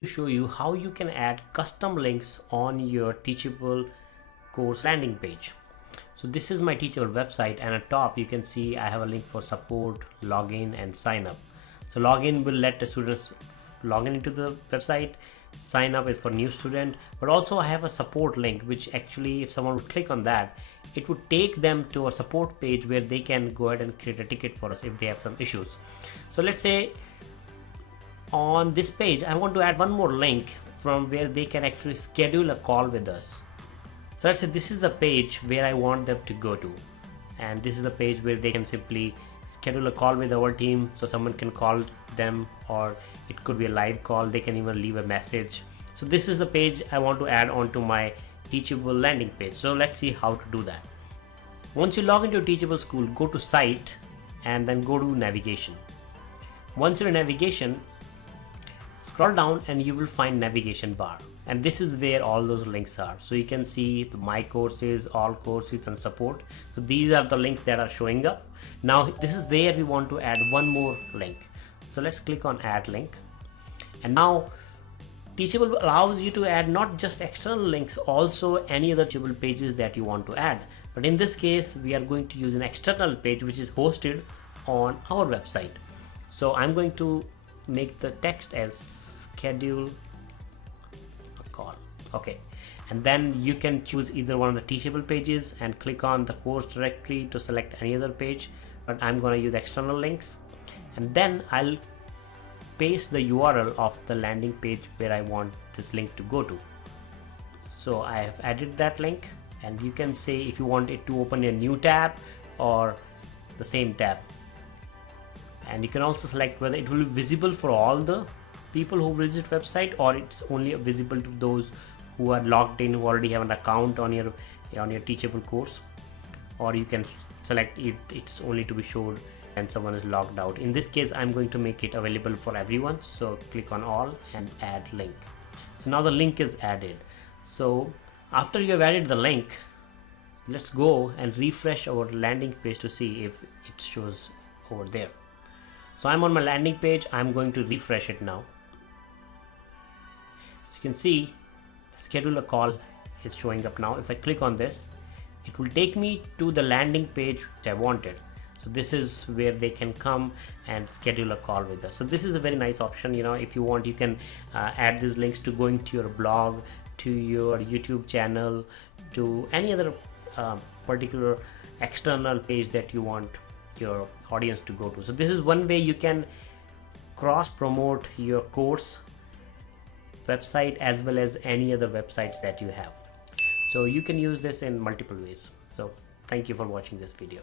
To show you how you can add custom links on your Teachable course landing page. So this is my Teachable website, and at top you can see I have a link for support, login and sign up. So login will let the students log in into the website. Sign up is for new student, but also I have a support link, which actually if someone would click on that, it would take them to a support page where they can go ahead and create a ticket for us if they have some issues. So let's say on this page I want to add one more link from where they can actually schedule a call with us. So let's say this is the page where I want them to go to, and this is the page where they can simply schedule a call with our team. So someone can call them, or it could be a live call. They can even leave a message. So this is the page I want to add onto my Teachable landing page. So let's see how to do that. Once you log into Teachable School, go to site and then go to navigation. Once you're in navigation, scroll down and you will find navigation bar, and this is where all those links are. So you can see the my courses, all courses and support. So these are the links that are showing up. Now this is where we want to add one more link. So let's click on add link, and now Teachable allows you to add not just external links, also any other Teachable pages that you want to add. But in this case we are going to use an external page which is hosted on our website. So I'm going to make the text as schedule a call. Okay, and then you can choose either one of the Teachable pages and click on the course directory to select any other page, but I'm going to use external links, and then I'll paste the URL of the landing page where I want this link to go to. So I have added that link, and you can say if you want it to open a new tab or the same tab, and you can also select whether it will be visible for all the people who visit website, or it's only visible to those who are logged in, who already have an account on your Teachable course, or you can select it's only to be shown when someone is logged out. In this case I'm going to make it available for everyone, so click on all and add link. So now the link is added. So after you have added the link, let's go and refresh our landing page to see if it shows over there. So I'm on my landing page. I'm going to refresh it now. So you can see schedule a call is showing up now. If I click on this, it will take me to the landing page which I wanted. So this is where they can come and schedule a call with us. So this is a very nice option. If you want, you can add these links to going to your blog, to your YouTube channel, to any other particular external page that you want your audience to go to. So this is one way you can cross promote your course website as well as any other websites that you have. So you can use this in multiple ways. So thank you for watching this video.